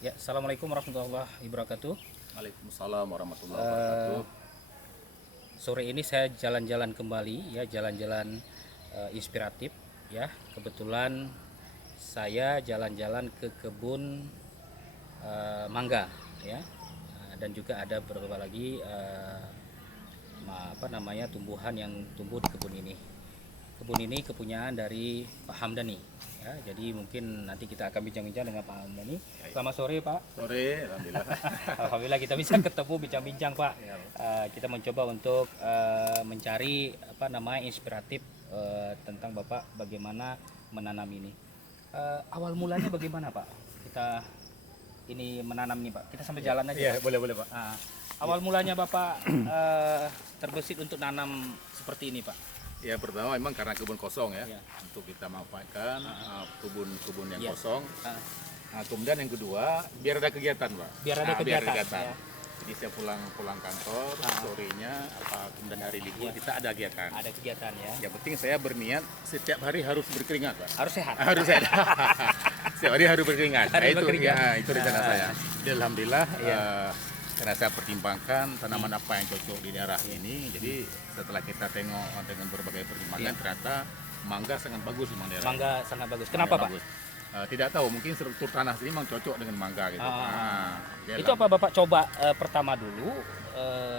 Ya, assalamualaikum warahmatullahi wabarakatuh. Waalaikumsalam warahmatullahi wabarakatuh. Sore ini saya jalan-jalan kembali, ya, jalan-jalan inspiratif, ya. Kebetulan saya jalan-jalan ke kebun mangga, ya. Dan juga ada beberapa lagi tumbuhan yang tumbuh di kebun ini. Kebun ini kepunyaan dari Pak Hamdani, ya. Jadi mungkin nanti kita akan bincang-bincang dengan Pak Hamdani. Selamat sore, Pak. Sore, alhamdulillah. Alhamdulillah kita bisa ketemu bincang-bincang, Pak. Ya. Kita mencoba untuk mencari inspiratif tentang Bapak bagaimana menanam ini. Awal mulanya bagaimana, Pak? Kita ini menanam nih, Pak. Kita sambil jalan aja. Iya, Pak. boleh Pak. Awal mulanya Bapak terbesit untuk nanam seperti ini, Pak. Ya, pertama memang karena kebun kosong ya, Ya. untuk kita manfaatkan kebun-kebun yang Ya. kosong. Ah, Kemudian yang kedua, biar ada kegiatan, Pak. biar ada kegiatan. Ya. Jadi saya pulang kantor, sorenya kemudian hari libur kita ada kegiatan. Ada kegiatan, ya. Yang penting saya berniat setiap hari harus berkeringat, Pak. Harus sehat. Harus saya. Setiap hari harus berkeringat. Harus itu berkeringat. ya, itu rencana saya. Jadi alhamdulillah Iya. karena saya pertimbangkan tanaman apa yang cocok di daerah ini. Jadi setelah kita tengok dengan berbagai pertimbangan, ternyata mangga sangat bagus di daerah. Mangga sangat bagus. Kenapa, Pak? Bagus. Tidak tahu, mungkin struktur tanah sini memang cocok dengan mangga gitu. Itu apa Bapak coba pertama dulu,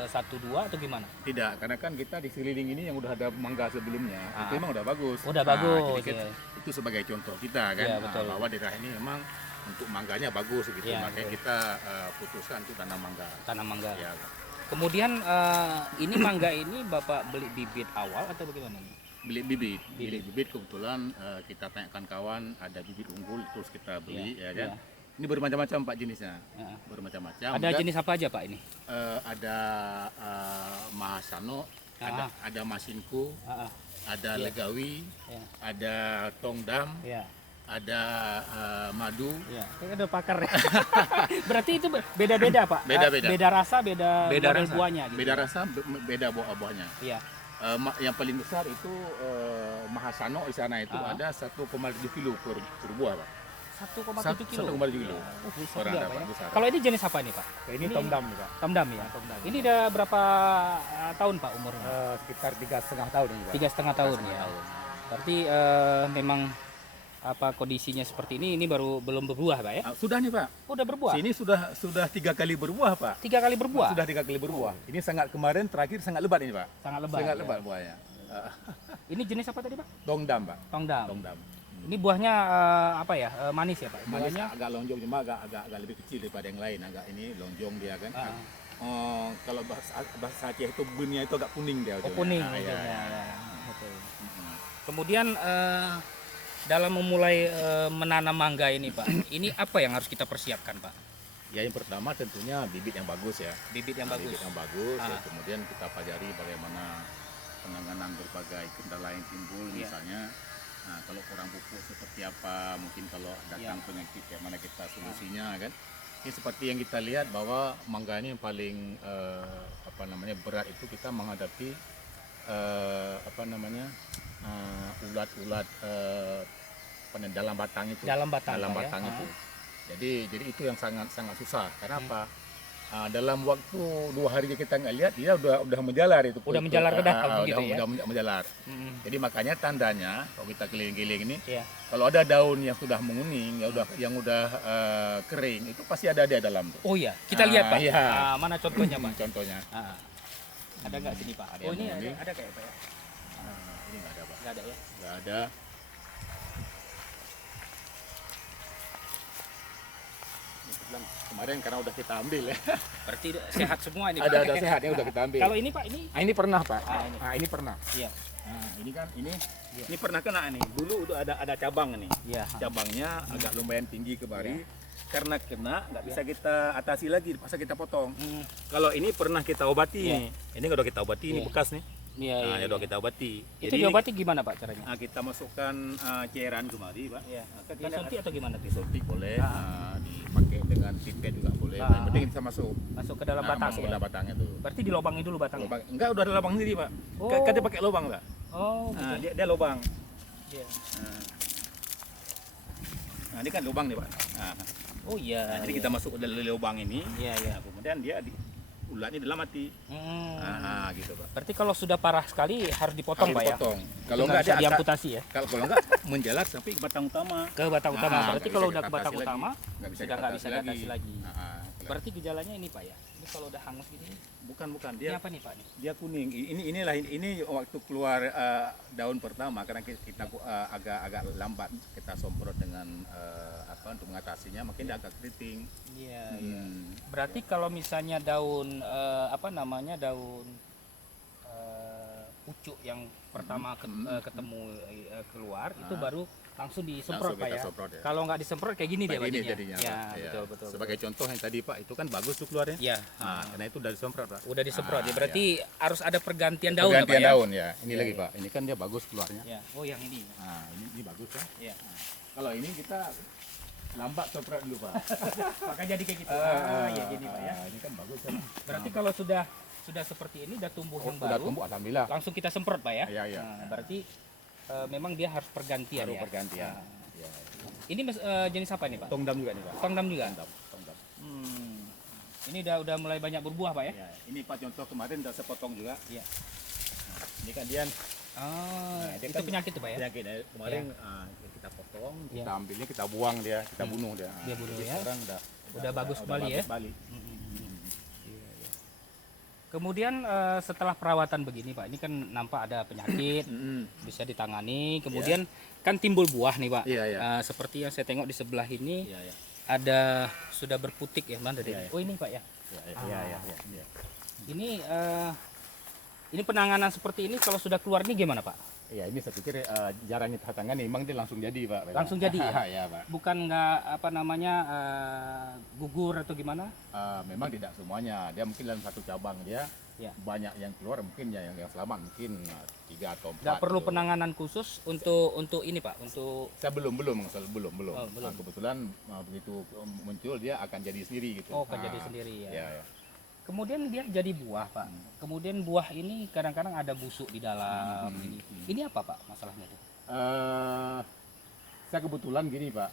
1, 2 atau gimana? Tidak, karena kan kita di sekeliling ini yang udah ada mangga sebelumnya, itu memang udah bagus. Udah bagus, Jadi ya. itu sebagai contoh kita kan, Iya, betul. bahwa daerah ini memang untuk mangganya bagus gitu. Iya, Makanya betul. kita putuskan untuk tanam mangga. Tanam mangga. Ya. Kemudian ini mangga ini Bapak beli bibit awal atau bagaimana nih? Beli bibit kebetulan kita tanyakan kawan ada bibit unggul terus kita beli ya kan. Iya. Ini bermacam-macam Pak jenisnya. Heeh. Bermacam-macam. Ada jenis apa aja, Pak, ini? Ada Mahasano, ada Masinku, Ah, ada Legawi, ya. ada Tongdam, Ya. ada Madu. Ya. Kayaknya ada pakar ya. Berarti itu beda-beda, Pak. Beda-beda. Beda rasa, beda model rasa. buahnya gitu. Beda rasa, beda buah-buahnya. Iya. Yang paling besar itu Mahasano di sana itu ada 1,7 kilo per buah, Pak. 1,7 kilo. 1,7 kilo. Besar Orang juga, dapat Pak, ya. besar. Kalau ini jenis apa nih, Pak? Ini Tongdam nih Pak. Tomdam ya. Tongdam. Ini udah berapa tahun, Pak, umurnya? Sekitar 3,5 tahun ini Pak. 3,5 tahun ya. Berarti memang kondisinya seperti ini belum berbuah, Pak, ya? Sudah nih, Pak. Udah berbuah. Sini sudah 3 kali berbuah, Pak. 3 kali berbuah. Sudah 3 kali berbuah. Ini kemarin terakhir sangat lebat ini, Pak. Sangat lebat. Sangat ya. lebat buahnya. Ini jenis apa tadi, Pak? Tongdam, Pak. Tongdam. Tongdam. Ini buahnya manis ya, Pak? Manis, Buahnya agak lonjong cuma agak lebih kecil daripada yang lain. Agak ini lonjong dia kan. Kalau bahasa Aceh itu bunyinya itu agak kuning dia. oh, ujungnya. kuning Iya, ujungnya, iya. ya. Betul. Kemudian dalam memulai menanam mangga ini, Pak, ini apa yang harus kita persiapkan, Pak? Ya, yang pertama tentunya bibit yang bagus ya. Bibit yang bagus. Bibit yang bagus. Ya, Ah. kemudian kita pelajari bagaimana penanganan berbagai kendala yang timbul, Iya. misalnya. Nah, kalau kurang pupuk seperti apa, mungkin kalau datang Iya. penyakit kayak mana kita solusinya kan. Ini seperti yang kita lihat bahwa mangga ini yang paling berat itu kita menghadapi ulat-ulat dalam batang itu. Dalam batang, Dalam Pak, ya? batang itu. Jadi itu yang sangat susah. Karena apa? Dalam waktu 2 hari kita nggak lihat dia udah menjalar itu. Udah menjalar ke dalam gitu ya? Udah menjalar. Mm-mm. Jadi makanya tandanya kalau kita keliling-keliling ini, Iya. kalau ada daun yang sudah menguning, yang udah kering, itu pasti ada dia dalam tuh. Oh iya, kita lihat, Pak. Iya. Mana contohnya, Pak? Contohnya. Ada nggak sini, Pak? Ada Oh, yang ini menguning. ada kayak, Pak, ya? Ini nggak ada, Pak. Nggak ada ya? Nggak ada. Ini kebetulan kemarin karena udah kita ambil ya. Berarti sehat semua ini, Pak. Ada sehatnya udah kita ambil. Kalau ini, Pak, ini Ini pernah, Pak. ini. Ini pernah. Iya. Nah, ini kan ini Iya. ini pernah kena nih. Dulu udah ada cabang nih. Iya. Cabangnya agak lumayan tinggi kemari. Karena kena nggak bisa kita atasi lagi, masa kita potong. Hmm. Kalau ini pernah kita obati Iya. nih. Ini udah kita obati, ini Iya. bekas nih. Iya, Nah, iya. ya udah kita obati. Itu diobati gimana, Pak, caranya? Kita masukkan cairan kemari, Pak. Iya. Nah, Disuntik atau gimana tuh? disuntik boleh, dipakai dengan pipet juga boleh. Yang penting bisa masuk. Masuk ke dalam batang masuk ya? ke dalam batang itu. Berarti dilobangi dulu batangnya? Lubang. Enggak, udah ada lubang sendiri, Pak. Oh. Kan dia pakai lubang, Pak. Oh, Nah, gitu. dia lubang. Iya. Nah, ini kan lubang nih, Pak. Nah, Oh iya. Nah, jadi kita masuk ke dalam lubang ini. Iya, iya. Nah, kemudian dia ulatnya dalam mati. Gitu Pak. Berarti kalau sudah parah sekali harus dipotong, Harus Pak ya? dipotong. Kalau Nggak enggak bisa dia diamputasi ya? kalau enggak menjalar sampai ke batang utama. Ke batang utama. Nah, Berarti nggak kalau bisa udah ke kita batang atasi utama lagi. Nggak bisa sudah kita nggak bisa atasi diatasi lagi. Berarti Berarti gejalanya ini, Pak ya? Ini kalau udah hangus gini, bukan ini dia apa nih, Pak nih? dia kuning. Ini waktu keluar daun pertama karena kita agak lambat kita semprot dengan untuk mengatasinya, makin dia agak keriting. Iya, iya. Berarti kalau misalnya daun daun pucuk yang pertama ketemu keluar itu baru langsung disemprot, Langsung Pak kita ya. semprot, ya. Kalau nggak disemprot kayak gini dia Kayak gini bajunya. jadinya, Ya, Pak. Iya. betul, betul. Sebagai contoh yang tadi Pak, itu kan bagus tuh keluarnya. Iya. Nah, karena itu udah disemprot Pak. Udah disemprot ya. Ah, Berarti harus ada pergantian daun, Pergantian Pak ya? daun ya. Ini Iya, lagi iya. Pak. Ini kan dia bagus keluarnya. Ya. Oh, yang ini. Nah, ini bagus kan. Iya. Kalau ini kita lambat semprot dulu Pak. Maka jadi kayak gitu. Ya gini, Pak ya. Ini kan bagus kan. Berarti kalau sudah seperti ini udah tumbuh yang Udah baru, tumbuh alhamdulillah. langsung kita semprot, Pak ya. Iya, iya. Nah, berarti memang dia harus pergantian Baru ya. pergantian. Nah. Iya. Ini jenis apa nih, Pak? Tongdam juga nih Pak. Tongdam juga. Tongdam. Ini udah mulai banyak berbuah, Pak ya? Ya, ini Pak contoh kemarin udah sepotong juga. Iya. Nah, ini kan dia dia Itu kan penyakit tuh, Pak ya? penyakit kemarin kita potong, Iya. kita ambilnya, kita buang dia, kita bunuh dia. Dia bunuh Jadi ya. Sekarang Udah bagus kembali ya? bagus balik. Kemudian setelah perawatan begini, Pak, ini kan nampak ada penyakit, bisa ditangani. Kemudian kan timbul buah nih, Pak. Iya, iya. Seperti yang saya tengok di sebelah ini Iya, iya. ada sudah berputik ya, mana Iya, iya. Oh ini, Pak ya. Iya, iya, iya. Ini penanganan seperti ini kalau sudah keluar ini gimana, Pak? Iya, ini saya pikir jarang kita tangani, memang dia langsung jadi Pak. Langsung jadi ya? Iya Pak. Bukan nggak gugur atau gimana? Memang tidak semuanya, dia mungkin dalam satu cabang dia Ya. banyak yang keluar, mungkin yang selamat mungkin 3 atau 4. Nggak perlu penanganan khusus untuk ini, Pak, untuk Saya belum. Oh, belum. Nah, kebetulan begitu muncul dia akan jadi sendiri gitu. akan jadi sendiri ya. Iya, iya. Kemudian dia jadi buah, Pak. Kemudian buah ini kadang-kadang ada busuk di dalam ini. Ini apa, Pak, masalahnya itu? Saya kebetulan gini Pak,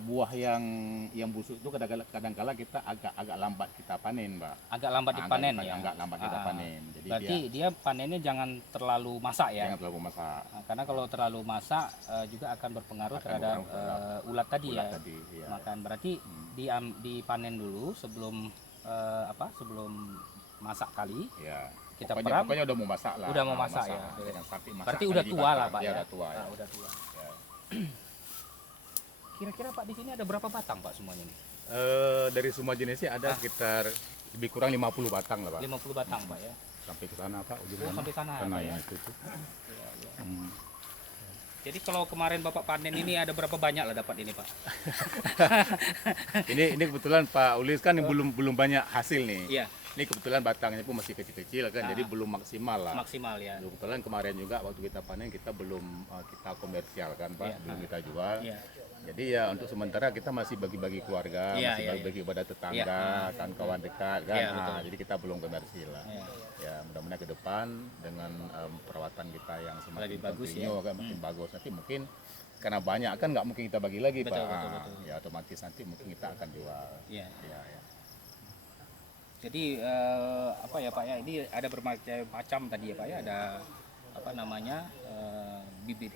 buah yang busuk itu kadang-kala kita agak lambat kita panen Pak. Agak lambat dipanen ya. Agak lambat kita panen. Jadi Berarti dia panennya jangan terlalu masak ya. jangan terlalu masak. Nah, karena kalau terlalu masak juga akan berpengaruh terhadap ulat tadi Ulat ya. tadi, iya. Makan berarti dipanen dulu sebelum sebelum masak kali. Ya. Kita pokoknya, peram. pokoknya udah mau masak lah. Udah mau masak ya. Jangan sampai masak Berarti kali udah dibakar. tua lah, Pak Iya, ya. udah tua. Ya. Udah tua. Ya. Kira-kira Pak di sini ada berapa batang, Pak, semuanya nih? Dari semua jenisnya ada sekitar lebih kurang 50 batang lah Pak. 50 batang, Pak ya. Sampai ke sana Pak, ujung Oh, sampai sana, sana Pak, ya ya. itu. Iya, iya. Hmm. Jadi kalau kemarin Bapak panen ini ada berapa banyak lah dapat ini, Pak? Ini kebetulan Pak Ulis kan belum banyak hasil nih. Iya, Ini kebetulan batangnya pun masih kecil-kecil kan, jadi belum maksimal lah. maksimal ya. Kebetulan kemarin juga waktu kita panen kita belum kita komersial kan Pak, Iya. belum kita jual. Iya. Jadi ya untuk sementara kita masih bagi-bagi keluarga, Iya, masih iya, bagi-bagi kepada tetangga, kan kawan dekat kan. Iya, Nah, betul. jadi kita belum komersil lah. Iya. Ya mudah-mudahan ke depan dengan perawatan kita yang semakin Lebih bagus continue, ya. kan makin bagus. Nanti mungkin karena banyak kan nggak mungkin kita bagi lagi Betul, Pak. betul, betul. Ya otomatis nanti mungkin kita akan jual. Iya. Ya, ya. Jadi apa ya, Pak ya? Ini ada bermacam tadi ya, Pak ya. Ada apa namanya? Bibit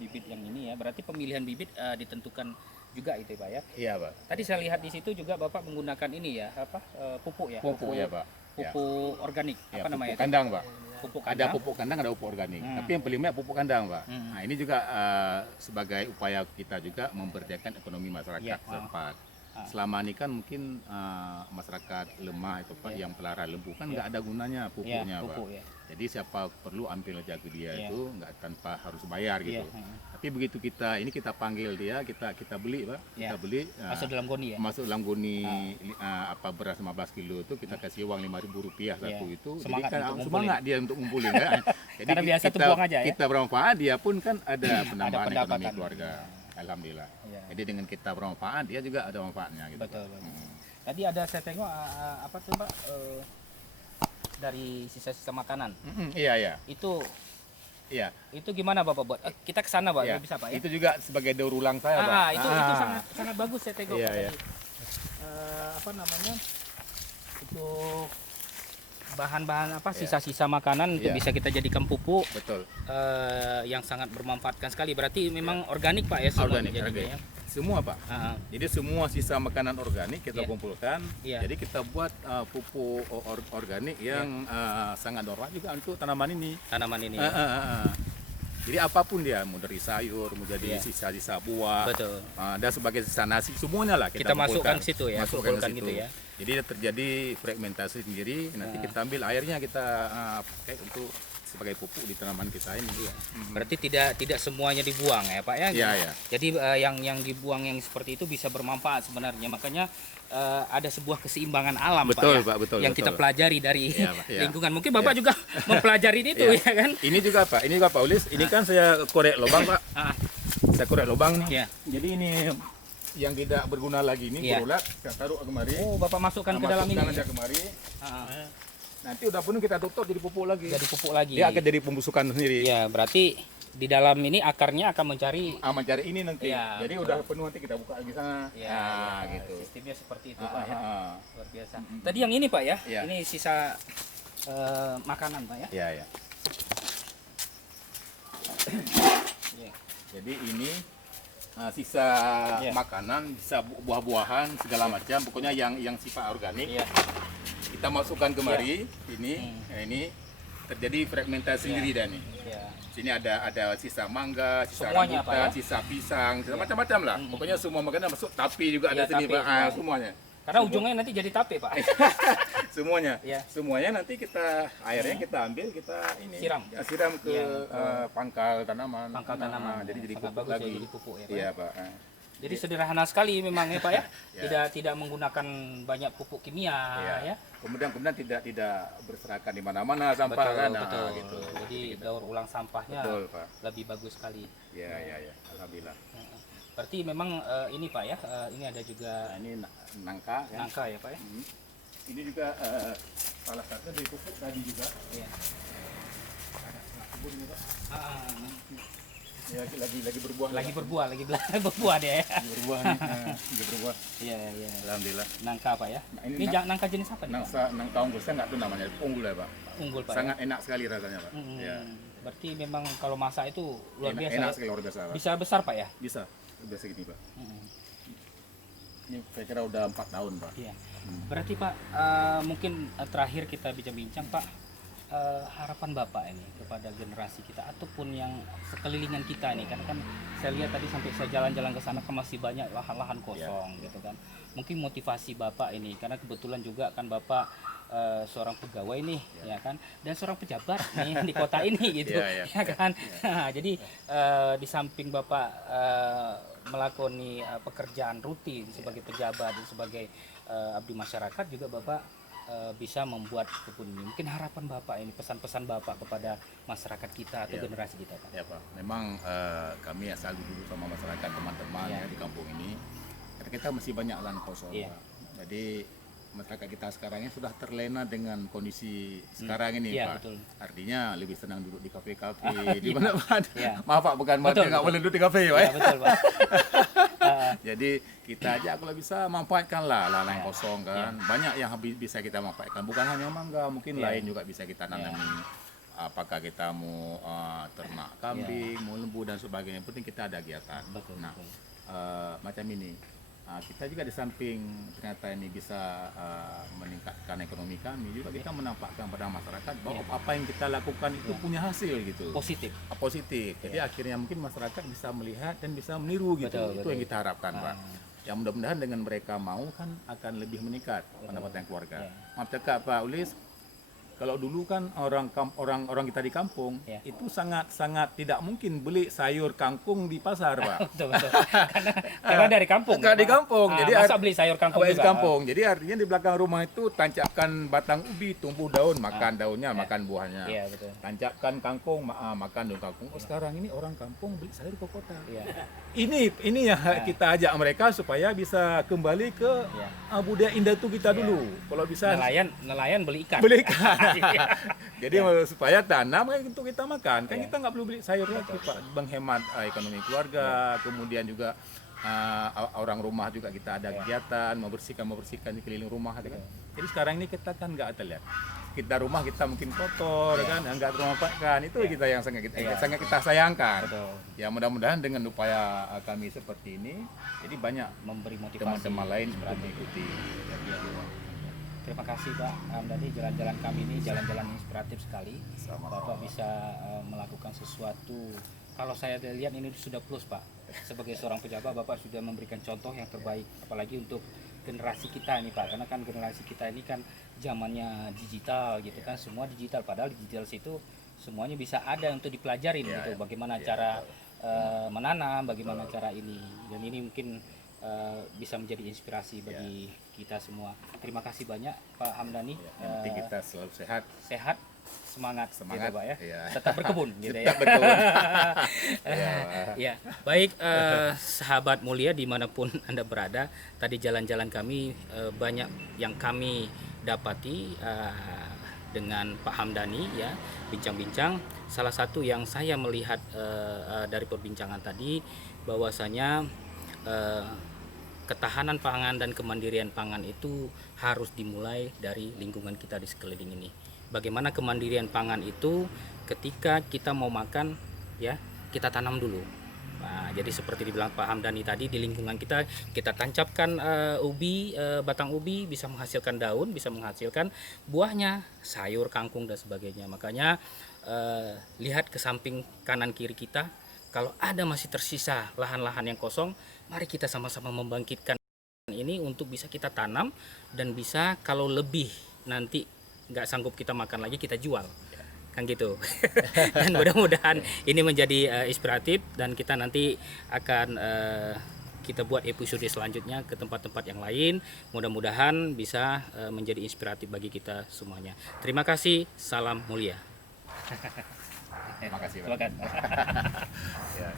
bibit yang ini ya. Berarti pemilihan bibit ditentukan juga itu, Pak ya. Iya Pak. Tadi saya lihat di situ juga Bapak menggunakan ini ya, pupuk ya. Pupuk ya Pak. Ya. Pupuk organik. Ya, Apa namanya? pupuk kandang Pak. Pupuk Ada kandang. pupuk kandang, ada pupuk organik. Tapi yang paling banyak pupuk kandang Pak. Nah ini juga sebagai upaya kita juga memberdayakan ekonomi masyarakat Iya. setempat. Selama ini kan mungkin masyarakat lemah itu Pak yang pelihara lembu kan nggak ada gunanya pupuknya Pak. Pupuk ya. Jadi siapa perlu ambil aja ke dia Iya. itu nggak tanpa harus bayar gitu. Iya. Tapi begitu kita panggil dia, kita beli Pak, Iya. kita beli Masuk dalam goni ya. masuk dalam goni beras 15 kilo itu kita kasih uang Rp5.000 satu Iya. itu. Semangat Jadi kan untuk ngumpulin. semangat dia untuk ngumpulin kan. Jadi Karena biasa tuh buang aja ya. kita bermanfaat, dia pun kan ada penambahan ekonomi pendapatan. keluarga. Alhamdulillah. Iya. Jadi dengan kita bermanfaat, dia juga ada manfaatnya gitu. Betul, Pak. betul. Tadi ada saya tengok apa tuh, Pak, dari sisa-sisa makanan. Iya, iya. Itu Iya. Itu gimana Bapak buat? Kita ke sana Pak, Iya. bisa Pak ya? Itu juga sebagai daur ulang saya, Pak. Itu sangat sangat bagus saya tengok Iya, Pak, iya. tadi. Apa namanya? Itu bahan-bahan apa Iya. sisa-sisa makanan itu Iya. bisa kita jadikan pupuk Betul. yang sangat bermanfaatkan sekali. Berarti memang organik Pak ya semua Organik, jadinya organik. ya. Semua, Pak. Jadi semua sisa makanan organik kita Iya. kumpulkan. Iya. Jadi kita buat pupuk organik yang sangat normal juga untuk tanaman ini. Tanaman ini. Ah, ah, ah, ah. Jadi apapun dia, mau dari sayur, mau jadi Iya. sisa-sisa buah, Betul. dan sebagai sisa nasi, semuanya lah Kita masukkan ke situ ya, Masukkan kumpulkan ke situ. gitu ya. Jadi terjadi fragmentasi sendiri. Nanti kita ambil airnya kita pakai untuk sebagai pupuk di tanaman kita ini. Berarti tidak semuanya dibuang ya Pak ya. Iya, iya. Jadi yang dibuang yang seperti itu bisa bermanfaat sebenarnya. Makanya ada sebuah keseimbangan alam Betul, Pak ya, Pak, betul, yang betul. kita pelajari dari Iya, Pak, iya. lingkungan. Mungkin Bapak Iya. juga mempelajari itu Iya. ya kan. Ini juga Pak, ini juga Pak Ulis. Ini kan saya korek lubang, Pak. Ah, Saya korek lubang nih. Iya. Jadi ini yang tidak berguna lagi ini Iya. berulat, saya taruh kemari. Oh, Bapak masukkan ke dalam ini. Masukkan aja kemari. Ah, Nanti udah penuh kita tutup jadi pupuk lagi. jadi pupuk lagi. Dia akan jadi pembusukan sendiri. Ya, berarti di dalam ini akarnya akan mencari Mencari ini nanti. Iya, Jadi betul. udah penuh nanti kita buka lagi sana. ya, gitu. sistemnya seperti itu Ah, Pak ya. ah, ah. Luar biasa. Tadi yang ini Pak ya. Iya. Ini sisa makanan Pak ya. Iya, ya. Iya. Jadi ini sisa Iya. makanan, sisa buah-buahan segala macam, pokoknya yang sifat organik. Iya. Kita masukkan kemari ini terjadi fragmentasi sendiri dan nih. Iya. Sini ada sisa mangga, sisa Semuanya, rambutan, Pak, ya? sisa pisang, macam-macam lah. Pokoknya semua makanan masuk, tapi juga ada Iya, sini tape Pak. semua. Semuanya. Karena ujungnya nanti jadi tape Pak. Semuanya. Iya. Semuanya nanti kita airnya kita ambil, kita ini Siram. siram ke Iya. pangkal tanaman. Pangkal tanaman. Jadi jadi Sangat pupuk bagus ya, lagi. jadi pupuk ya, Pak. Iya, Pak. Jadi sederhana sekali memang ya Pak ya. Ya. Tidak menggunakan banyak pupuk kimia Iya. ya. Kemudian tidak berserakan di mana-mana sampah kan. Nah, betul. gitu. Jadi daur ulang sampahnya Betul, Pak. lebih bagus sekali. Iya, iya, iya. Alhamdulillah. Berarti memang ini Pak ya, ini ada juga Nah, ini nangka kan. nangka ya Pak ya. Ini juga salah satu dari pupuk tadi juga. Iya. Kebun ini, Pak. Ah, Ya, lagi berbuah. lagi berbuah, lagi berbuah dia ya. Lagi berbuah nih. Lagi berbuah. Iya, iya. Alhamdulillah. Nangka Pak ya. Nah, ini Ini nangka jenis apa nih Pak? Nangka unggul, saya nggak tahu namanya. Unggul ya, Pak. Unggul Pak. Sangat enak sekali rasanya, Pak. Ya? Ya. Berarti memang kalau masak itu luar Enak, biasa. enak ya? sekali, luar biasa, Pak. Bisa besar Pak ya? Bisa. Udah segini, Pak. Mm-mm. Ini saya kira udah 4 tahun, Pak. Iya. Berarti Pak, mungkin terakhir kita bincang-bincang Pak, harapan Bapak ini kepada generasi kita ataupun yang sekelilingan kita ini, karena kan saya lihat tadi sampai saya jalan-jalan ke sana kan masih banyak lahan-lahan kosong gitu kan. Mungkin motivasi Bapak ini, karena kebetulan juga kan Bapak seorang pegawai nih ya kan, dan seorang pejabat nih di kota ini gitu Iya, iya. ya kan. Nah, jadi di samping Bapak melakoni pekerjaan rutin sebagai pejabat dan sebagai abdi masyarakat, juga Bapak bisa membuat kebun ini. Mungkin harapan Bapak ini, pesan-pesan Bapak kepada masyarakat kita atau Iya. generasi kita Pak. Ya, Pak. Memang kami ya selalu dulu sama masyarakat teman-teman Iya. ya di kampung ini. Karena kita masih banyak lahan kosong, Iya. Pak. Jadi masyarakat kita sekarang ini sudah terlena dengan kondisi sekarang ini, Iya, Pak. betul. Artinya lebih senang duduk di kafe-kafe di mana Pak. Iya. Maaf Pak, bukan berarti Betul, nggak betul. boleh duduk di kafe, Pak. Ya, betul Pak. Jadi kita aja kalau bisa manfaatkanlah lahan Ya. kosong kan. Banyak yang bisa kita manfaatkan. Bukan hanya mangga, mungkin Ya. lain juga bisa kita tanami. Apakah kita mau ternak kambing, mau lembu dan sebagainya. Yang penting kita ada kegiatan. Betul, Nah, betul. macam ini. Kita juga di samping ternyata ini bisa meningkatkan ekonomi kami, juga kita menampakkan pada masyarakat bahwa apa yang kita lakukan itu punya hasil gitu. Positif. Positif. Jadi akhirnya mungkin masyarakat bisa melihat dan bisa meniru gitu. Betul, Itu betul. yang kita harapkan, Pak. Yang mudah-mudahan dengan mereka mau kan akan lebih meningkat pendapatan keluarga. Ya. Maaf cakap Pak Ulis, kalau dulu kan orang kita di kampung Ya. itu sangat tidak mungkin beli sayur kangkung di pasar, Pak. Betul, betul. Karena dari kampung. Karena di Pak. kampung. Jadi masa beli sayur kangkung Di juga? kampung. Jadi artinya di belakang rumah itu tancapkan batang ubi, tumbuh daun, makan daunnya, makan buahnya. Iya, betul. Tancapkan kangkung, makan daun kangkung. Oh, sekarang ini orang kampung beli sayur ke kota. Iya. Ini yang kita ajak mereka supaya bisa kembali ke Iya. budaya indah itu kita dulu. Kalau bisa Nelayan beli ikan. beli ikan. Jadi supaya tanam kan untuk kita makan, kan kita nggak perlu beli sayur lagi Pak, menghemat ekonomi keluarga, kemudian juga orang rumah juga kita ada kegiatan membersihkan di keliling rumah kan. Jadi sekarang ini kita kan nggak terlihat. Kita rumah kita mungkin kotor kan, nggak termanfaatkan. Itu kita yang sangat kita sayangkan. Betul. Ya mudah-mudahan dengan upaya kami seperti ini, jadi banyak Memberi motivasi teman-teman lain untuk mengikuti. Terima kasih Pak Hamdani, jalan-jalan kami ini jalan-jalan inspiratif sekali. Sama-sama. Bapak bisa melakukan sesuatu. Kalau saya lihat ini sudah plus Pak. Sebagai seorang pejabat Bapak sudah memberikan contoh yang terbaik, apalagi untuk generasi kita ini Pak. Karena kan generasi kita ini kan zamannya digital gitu kan, semua digital. Padahal digital situ semuanya bisa ada untuk dipelajarin gitu. Bagaimana cara menanam, bagaimana cara ini. Dan ini mungkin bisa menjadi inspirasi bagi kita semua. Terima kasih banyak Pak Hamdani. Yang penting kita selalu Sehat, semangat gitu, Pak ya. Iya. Tetap berkebun gitu ya. Tetap berkebun. Ya, baik sahabat mulia dimanapun Anda berada, tadi jalan-jalan kami banyak yang kami dapati dengan Pak Hamdani ya, bincang-bincang. Salah satu yang saya melihat dari perbincangan tadi bahwasanya ketahanan pangan dan kemandirian pangan itu harus dimulai dari lingkungan kita di sekeliling ini. Bagaimana kemandirian pangan itu ketika kita mau makan ya, kita tanam dulu. Nah, jadi seperti dibilang Pak Hamdani tadi, di lingkungan kita tancapkan ubi, batang ubi bisa menghasilkan daun, bisa menghasilkan buahnya, sayur, kangkung dan sebagainya. Makanya lihat ke samping kanan kiri kita, kalau ada masih tersisa lahan-lahan yang kosong, mari kita sama-sama membangkitkan ini untuk bisa kita tanam dan bisa kalau lebih nanti nggak sanggup kita makan lagi kita jual. Kan gitu. Dan mudah-mudahan ini menjadi inspiratif dan kita nanti akan kita buat episode selanjutnya ke tempat-tempat yang lain. Mudah-mudahan bisa menjadi inspiratif bagi kita semuanya. Terima kasih, salam mulia. Terima kasih Pak. Silakan. Ya.